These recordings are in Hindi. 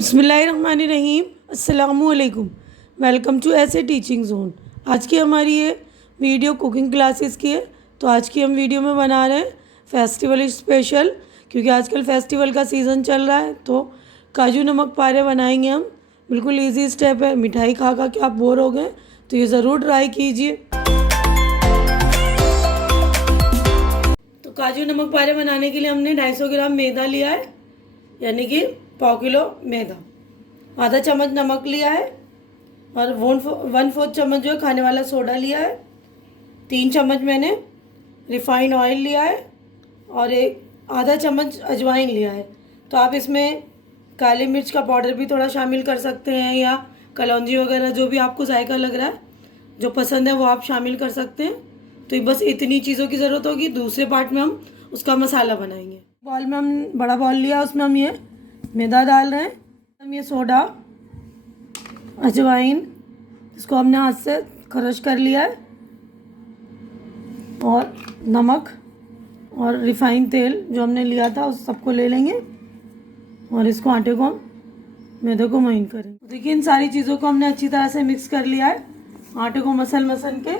बिस्मिल्लाहिर्रहमानिर्रहीम। अस्सलामुअलैकुम। वेलकम टू ऐसे टीचिंग जोन। आज की हमारी ये वीडियो कुकिंग क्लासेस की है। तो आज की हम वीडियो में बना रहे हैं फेस्टिवल स्पेशल, क्योंकि आजकल फेस्टिवल का सीज़न चल रहा है। तो काजू नमक पारे बनाएंगे हम। बिल्कुल इजी स्टेप है। मिठाई खा खा के आप बोर हो गए तो ये ज़रूर ट्राई कीजिए। तो काजू नमक पारे बनाने के लिए हमने 250 ग्राम मैदा लिया है, यानी कि 1/4 किलो मैदा। आधा चम्मच नमक लिया है और 1/4 चम्मच जो है खाने वाला सोडा लिया है। 3 चम्मच मैंने रिफाइंड ऑयल लिया है और आधा चम्मच अजवाइन लिया है। तो आप इसमें काली मिर्च का पाउडर भी थोड़ा शामिल कर सकते हैं, या कलौंजी वगैरह, जो भी आपको जायका लग रहा है, जो पसंद है वो आप शामिल कर सकते हैं। तो बस इतनी चीज़ों की ज़रूरत होगी। दूसरे पार्ट में हम उसका मसाला बनाएंगे। बॉल में हम बड़ा बॉल लिया, उसमें हम ये मैदा डाल रहे हैं। हम ये सोडा, अजवाइन, इसको हमने हाथ से क्रश कर लिया है, और नमक और रिफाइंड तेल जो हमने लिया था उस सबको ले लेंगे और इसको आटे को मैदे को महीन करेंगे। देखिए इन सारी चीज़ों को हमने अच्छी तरह से मिक्स कर लिया है। आटे को मसल के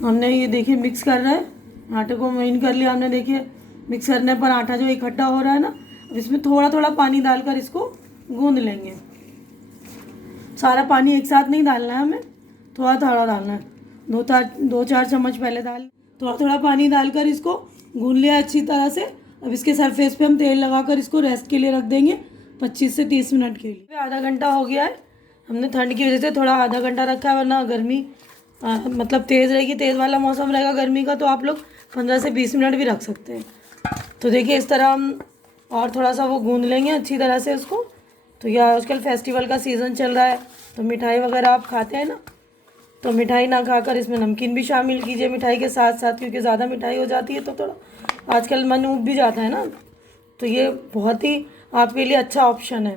हमने ये देखिए मिक्स कर रहे हैं। आटे को महीन कर लिया हमने। देखिए मिक्स करने पर आटा जो इकट्ठा हो रहा है ना, अब इसमें थोड़ा थोड़ा पानी डालकर इसको गूंद लेंगे। सारा पानी एक साथ नहीं डालना है हमें, थोड़ा थोड़ा डालना है। 2-4 चम्मच पहले डाल, थोड़ा थोड़ा पानी डालकर इसको गूंद लिया अच्छी तरह से। अब इसके सरफेस पे हम तेल लगाकर इसको रेस्ट के लिए रख देंगे 25 से 30 मिनट के लिए। आधा घंटा हो गया है। हमने ठंड की वजह से थोड़ा आधा घंटा रखा है, वरना गर्मी मतलब तेज़ रहेगी, तेज़ वाला मौसम रहेगा गर्मी का, तो आप लोग 15 से 20 मिनट भी रख सकते हैं। तो देखिए इस तरह हम और थोड़ा सा वो गूंद लेंगे अच्छी तरह से उसको। तो यह आजकल फेस्टिवल का सीज़न चल रहा है, तो मिठाई वगैरह आप खाते हैं ना, तो मिठाई ना खाकर इसमें नमकीन भी शामिल कीजिए मिठाई के साथ साथ, क्योंकि ज़्यादा मिठाई हो जाती है तो थोड़ा आजकल मन ऊब भी जाता है ना। तो ये बहुत ही आपके लिए अच्छा ऑप्शन है।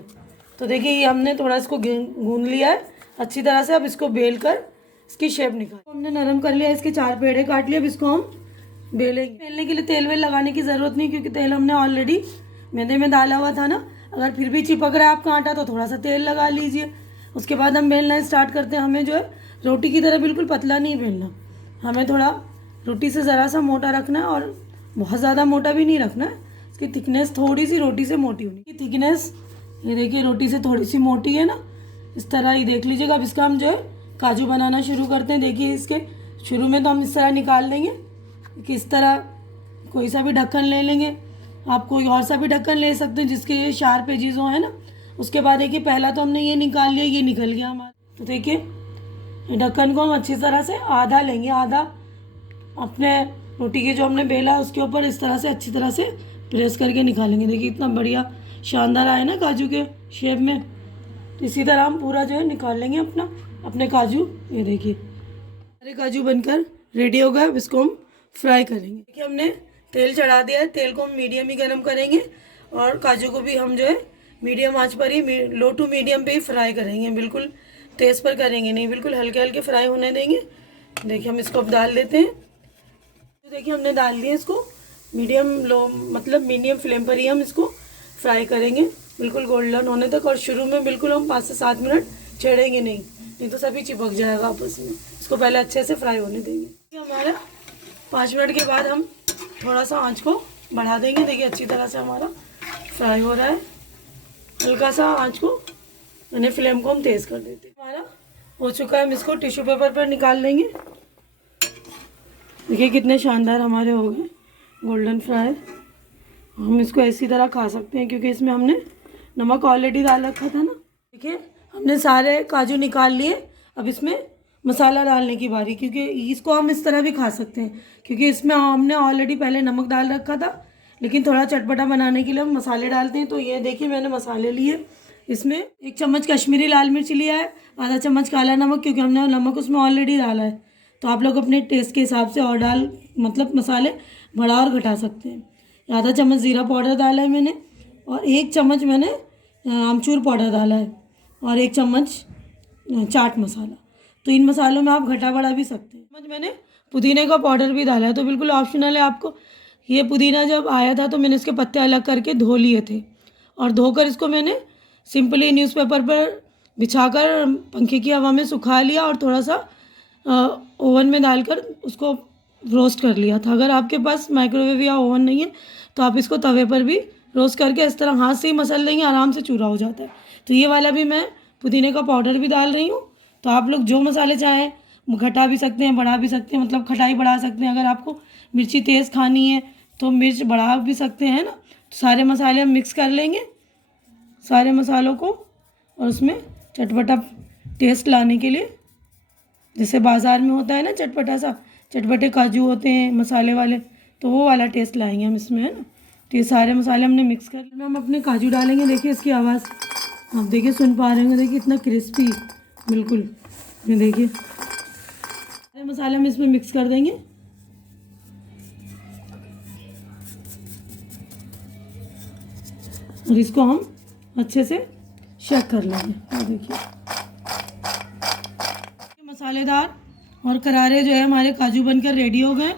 तो देखिए ये हमने थोड़ा इसको गूंद लिया है अच्छी तरह से। अब इसको बेल कर इसकी शेप निकाल, हमने नरम कर लिया, इसके 4 पेड़े काट लिए। अब इसको हम बेलेंगे। बेलने के लिए तेल वेल लगाने की ज़रूरत नहीं, क्योंकि तेल हमने ऑलरेडी मैदे में डाला हुआ था ना। अगर फिर भी चिपक रहा है आपका आटा तो थोड़ा सा तेल लगा लीजिए। उसके बाद हम बेलना स्टार्ट करते हैं। हमें जो है रोटी की तरह बिल्कुल पतला नहीं बेलना, हमें थोड़ा रोटी से ज़रा सा मोटा रखना है, और बहुत ज़्यादा मोटा भी नहीं रखना है। इसकी थिकनेस थोड़ी सी रोटी से मोटी होनी है। थिकनेस ये देखिए रोटी से थोड़ी सी मोटी है ना, इस तरह ही देख लीजिएगा। अब इसका हम जो है काजू बनाना शुरू करते हैं। देखिए इसके शुरू में तो हम इस तरह निकाल लेंगे, किस तरह कोई सा भी ढक्कन ले लेंगे। आप कोई और सा भी ढक्कन ले सकते हैं जिसके ये शार्प एजेस हो, है ना। उसके बाद देखिए पहला तो हमने ये निकाल लिया, ये निकल गया हमारा। तो देखिए ये ढक्कन को हम अच्छी तरह से आधा लेंगे, आधा अपने रोटी के जो हमने बेला है उसके ऊपर इस तरह से अच्छी तरह से प्रेस करके निकालेंगे। देखिए इतना बढ़िया शानदार आया ना काजू के शेप में। इसी तरह हम पूरा जो है निकाल लेंगे अपने काजू। ये देखिए सारे काजू बनकर रेडी हो गए। अब इसको हम फ्राई करेंगे। देखिए हमने तेल चढ़ा दिया है। तेल को हम मीडियम ही गर्म करेंगे, और काजू को भी हम जो है मीडियम आंच पर ही, लो टू मीडियम पे ही फ्राई करेंगे। बिल्कुल तेज़ पर करेंगे नहीं, बिल्कुल हल्के हल्के फ्राई होने देंगे। देखिए हम इसको अब डाल देते हैं। तो देखिए हमने डाल दिया इसको। मीडियम फ्लेम पर ही हम इसको फ्राई करेंगे बिल्कुल गोल्डन होने तक। और शुरू में बिल्कुल हम 5 से 7 मिनट छेड़ेंगे नहीं तो सभी चिपक जाएगा आपस में। इसको पहले अच्छे से फ्राई होने देंगे। हमारा 5 मिनट के बाद हम थोड़ा सा आंच को बढ़ा देंगे। देखिए अच्छी तरह से हमारा फ्राई हो रहा है। हल्का सा आंच को यानी फ्लेम को हम तेज़ कर देते हैं। हमारा हो चुका है। हम इसको टिश्यू पेपर पर निकाल लेंगे। देखिए कितने शानदार हमारे हो गए गोल्डन फ्राई। हम इसको ऐसी तरह खा सकते हैं, क्योंकि इसमें हमने नमक ऑलरेडी डाल रखा था ना। देखिए हमने सारे काजू निकाल लिए। अब इसमें मसाला डालने की बारी, क्योंकि इसको हम इस तरह भी खा सकते हैं, क्योंकि इसमें हमने ऑलरेडी पहले नमक डाल रखा था। लेकिन थोड़ा चटपटा बनाने के लिए हम मसाले डालते हैं। तो ये देखिए मैंने मसाले लिए। इसमें 1 चम्मच कश्मीरी लाल मिर्च लिया है, आधा चम्मच काला नमक, क्योंकि हमने नमक उसमें ऑलरेडी डाला है। तो आप लोग अपने टेस्ट के हिसाब से और मसाले बढ़ा और घटा सकते हैं। आधा चम्मच ज़ीरा पाउडर डाला है मैंने, और 1 चम्मच मैंने आमचूर पाउडर डाला है, और 1 चम्मच चाट मसाला। तो इन मसालों में आप घटा बढ़ा भी सकते हैं। मैंने पुदीने का पाउडर भी डाला है, तो बिल्कुल ऑप्शनल है आपको। ये पुदीना जब आया था तो मैंने इसके पत्ते अलग करके धो लिए थे, और धोकर इसको मैंने सिंपली न्यूज़पेपर पर बिछाकर पंखे की हवा में सुखा लिया और थोड़ा सा ओवन में डालकर उसको रोस्ट कर लिया था। अगर आपके पास माइक्रोवेव या ओवन नहीं है तो आप इसको तवे पर भी रोस्ट करके इस तरह हाथ से ही मसल देंगे, आराम से चूरा हो जाता है। तो ये वाला भी मैं पुदीने का पाउडर भी डाल रही हूँ। तो आप लोग जो मसाले चाहें घटा भी सकते हैं, बढ़ा भी सकते हैं, मतलब खटाई बढ़ा सकते हैं। अगर आपको मिर्ची तेज़ खानी है तो मिर्च बढ़ा भी सकते हैं ना। तो सारे मसाले हम मिक्स कर लेंगे, सारे मसालों को, और उसमें चटपटा टेस्ट लाने के लिए, जैसे बाज़ार में होता है ना चटपटा सा, चटपटे काजू होते हैं मसाले वाले, तो वो वाला टेस्ट लाएंगे हम इसमें, है ना। तो ये सारे मसाले हमने मिक्स कर लिए। हम अपने काजू डालेंगे। देखिए इसकी आवाज़ आप देखिए, सुन पा रहे होंगे। देखिए इतना क्रिस्पी बिल्कुल। ये देखिए सारे मसाले हम इसमें मिक्स कर देंगे। और इसको हम अच्छे से शेक कर लेंगे। और देखिए मसालेदार और करारे जो है हमारे काजू बनकर रेडी हो गए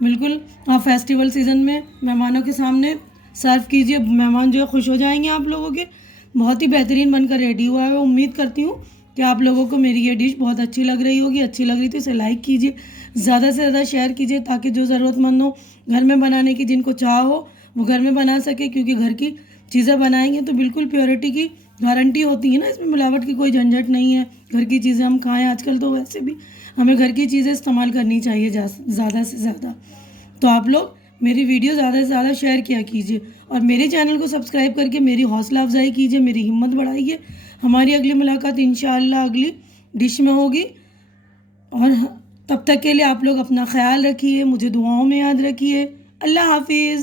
बिल्कुल। आप फेस्टिवल सीज़न में मेहमानों के सामने सर्व कीजिए, मेहमान जो है खुश हो जाएंगे आप लोगों के। बहुत ही बेहतरीन बनकर रेडी हुआ है। उम्मीद करती हूँ कि आप लोगों को मेरी ये डिश बहुत अच्छी लग रही होगी। अच्छी लग रही तो इसे लाइक कीजिए, ज़्यादा से ज़्यादा शेयर कीजिए, ताकि जो ज़रूरतमंद हो, घर में बनाने की जिनको चाह हो, वो घर में बना सके। क्योंकि घर की चीज़ें बनाएंगे तो बिल्कुल प्योरिटी की गारंटी होती है ना, इसमें मिलावट की कोई झंझट नहीं है। घर की चीज़ें हम खाएं, आजकल तो वैसे भी हमें घर की चीज़ें इस्तेमाल करनी चाहिए ज़्यादा से ज़्यादा। तो आप लोग मेरी वीडियो ज़्यादा से ज़्यादा शेयर किया कीजिए और मेरे चैनल को सब्सक्राइब करके मेरी हौसला अफजाई कीजिए, मेरी हिम्मत बढ़ाइए। हमारी अगली मुलाकात इंशाअल्लाह अगली डिश में होगी। और तब तक के लिए आप लोग अपना ख्याल रखिए, मुझे दुआओं में याद रखिए। अल्लाह हाफिज़।